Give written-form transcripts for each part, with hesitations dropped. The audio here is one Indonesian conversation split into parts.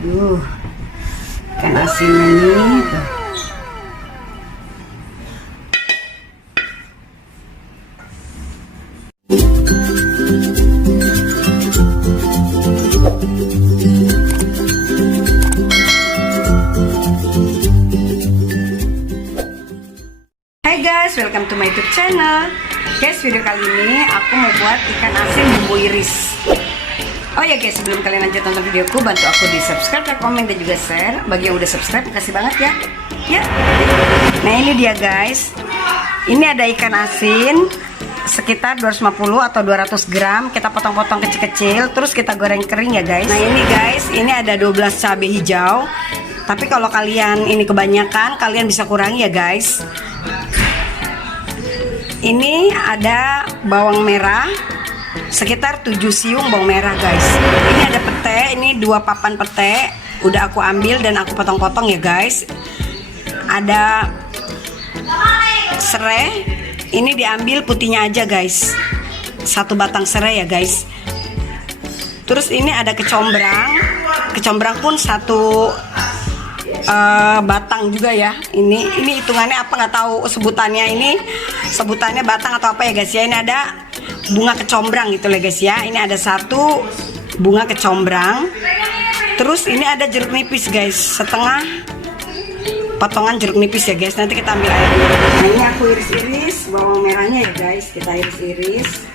Ikan asinnya nih tuh. Hai guys, welcome to my YouTube channel. Guys, video kali ini aku mau buat ikan asin bumbu iris. Oh ya guys, sebelum kalian lanjut tonton videoku, bantu aku di subscribe, like, komen, dan juga share. Bagi yang udah subscribe, makasih banget ya. Nah ini dia guys. Ini ada ikan asin sekitar 250 atau 200 gram. Kita potong-potong kecil-kecil, terus kita goreng kering ya guys. Nah ini guys, ini ada 12 cabai hijau. Tapi kalau kalian ini kebanyakan, kalian bisa kurangi ya guys. Ini ada bawang merah sekitar 7 siung bawang merah guys. Ini ada pete, ini 2 papan pete, udah aku ambil dan aku potong-potong ya guys. Ada serai, ini diambil putihnya aja guys, 1 batang serai ya guys. Terus ini ada kecombrang, kecombrang pun 1 batang juga ya. Ini hitungannya apa nggak tahu sebutannya, ini sebutannya batang atau apa ya guys ya. Ini ada bunga kecombrang gitu lah guys ya. Ini ada 1 bunga kecombrang. Terus ini ada jeruk nipis guys, setengah potongan jeruk nipis ya guys. Nanti kita ambil airnya. Nah ini aku iris-iris bawang merahnya ya guys, kita iris-iris.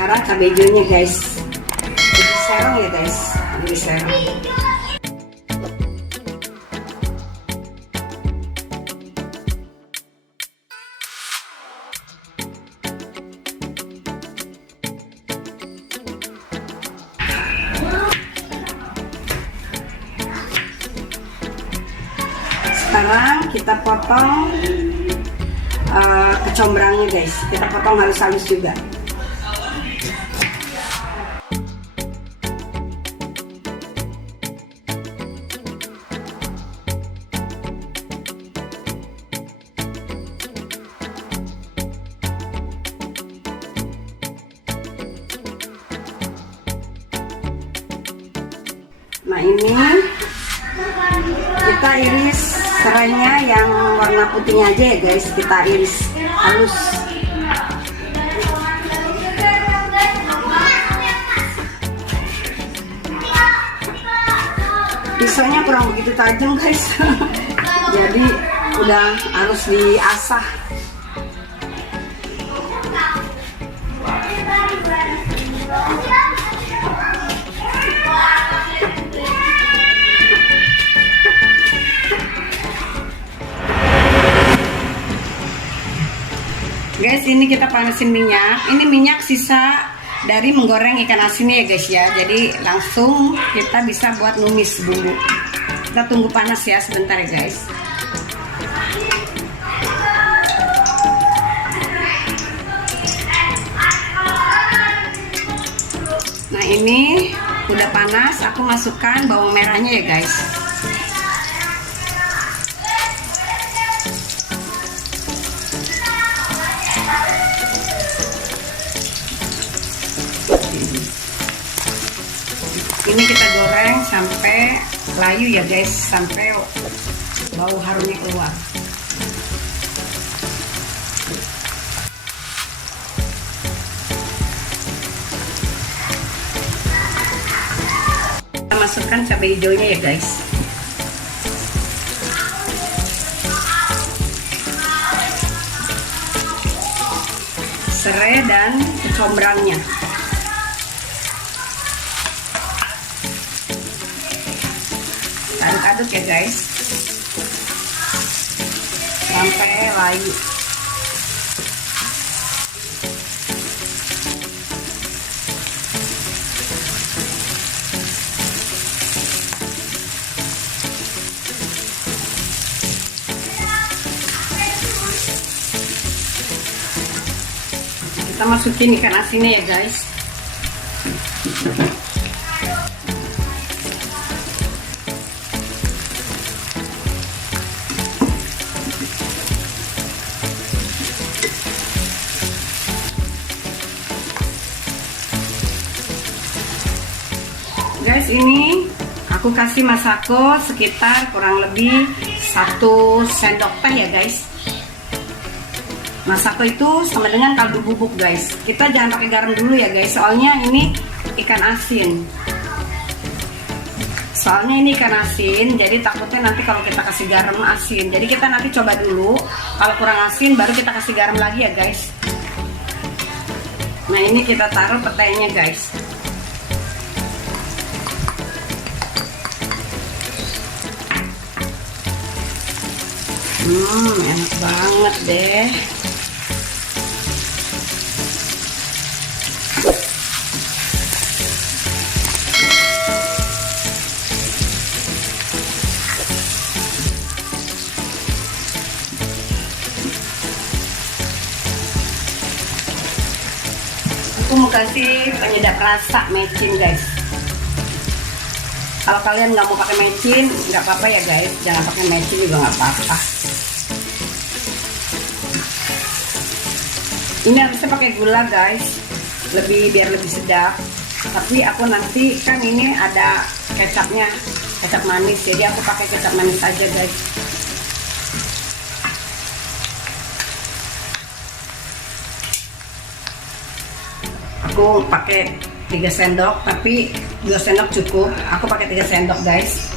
Sekarang cabai hijaunya guys, jadi serong ya guys, jadi serong. Sekarang kita potong kecombrangnya guys, kita potong halus-halus juga. Nah ini kita iris serainya yang warna putihnya aja ya guys, kita iris halus. Pisaunya kurang begitu tajam guys, jadi udah harus diasah. Guys, ini kita panasin minyak. Ini minyak sisa dari menggoreng ikan asinnya ya guys ya. Jadi langsung kita bisa buat numis bumbu. Kita tunggu panas ya sebentar ya guys. Nah ini udah panas, aku masukkan bawang merahnya ya guys. Ini kita goreng sampai layu ya guys, sampai bau harumnya keluar. Kita masukkan cabai hijaunya ya guys. Serai dan kecombrangnya. Aduk-aduk ya guys sampai layu. Kita masukin ikan asinnya ya guys. Guys, ini aku kasih masako sekitar kurang lebih 1 sendok teh ya guys. Masako itu sama dengan kaldu bubuk guys. Kita jangan pakai garam dulu ya guys, soalnya ini ikan asin. Jadi takutnya nanti kalau kita kasih garam asin. Jadi kita nanti coba dulu, kalau kurang asin baru kita kasih garam lagi ya guys. Nah, ini kita taruh petainya guys. Enak banget deh. Aku mau kasih penyedap rasa mecin guys. Kalau kalian nggak mau pakai mecin, nggak apa-apa ya guys. Jangan pakai mecin juga nggak apa-apa. Ini harusnya pakai gula guys, biar lebih sedap. Tapi aku nanti kan ini ada kecapnya, kecap manis. Jadi aku pakai kecap manis aja guys. Aku pakai 3 sendok, tapi 2 sendok cukup. Aku pakai 3 sendok guys.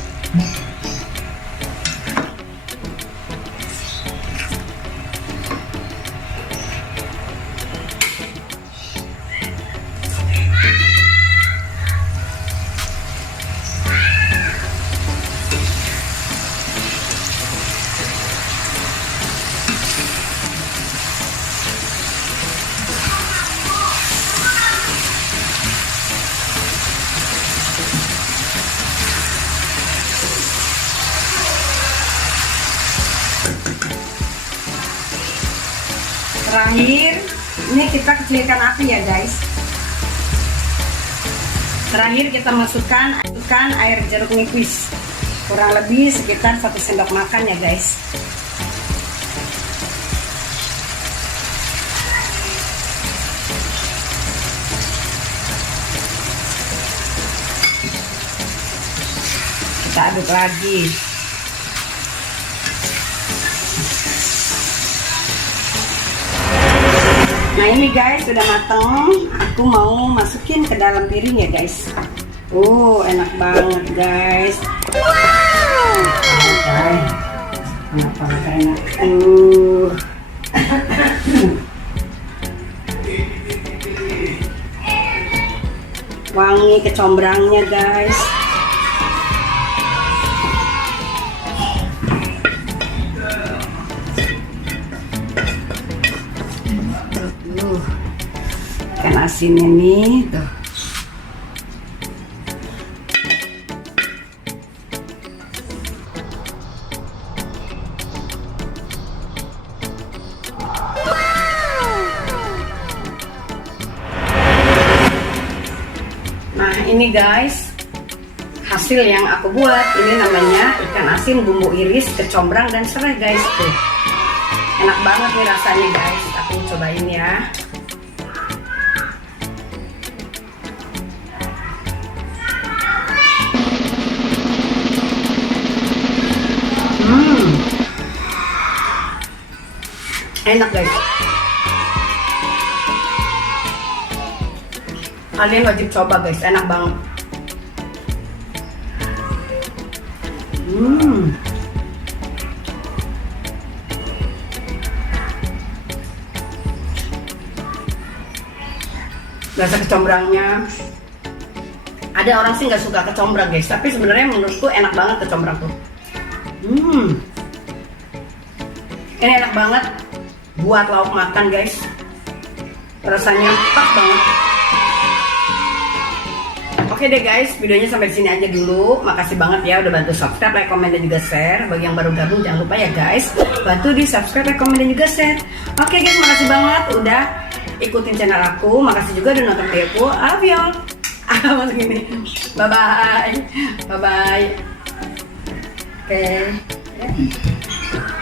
Terakhir, ini kita kecilkan api ya guys. Terakhir kita masukkan air jeruk nipis, kurang lebih sekitar 1 sendok makan ya guys. Kita aduk lagi. Nah, ini guys sudah mateng. Aku mau masukin ke dalam piring ya guys. Enak banget guys. Wow. Kenapa enak? Wangi kecombrangnya guys. Ikan asinnya nih tuh. Nah, ini guys hasil yang aku buat. Ini namanya ikan asin bumbu iris, kecombrang dan serai guys tuh. Enak banget nih rasanya guys. Aku cobain ya. Enak guys. Kalian wajib coba guys, enak banget. Rasa kecombrangnya. Ada orang sih nggak suka kecombrang guys, tapi sebenarnya menurutku enak banget kecombrang tuh. Ini enak banget buat lauk makan guys. Rasanya pas banget. Oke deh guys, videonya sampai sini aja dulu. Makasih banget ya udah bantu subscribe, like, komen, dan juga share. Bagi yang baru gabung jangan lupa ya guys, bantu di subscribe, like, komen, dan juga share. Oke guys, makasih banget udah ikutin channel aku. Makasih juga udah nonton videoku. I love you all. Masuk gini. Bye bye. Bye bye. Oke.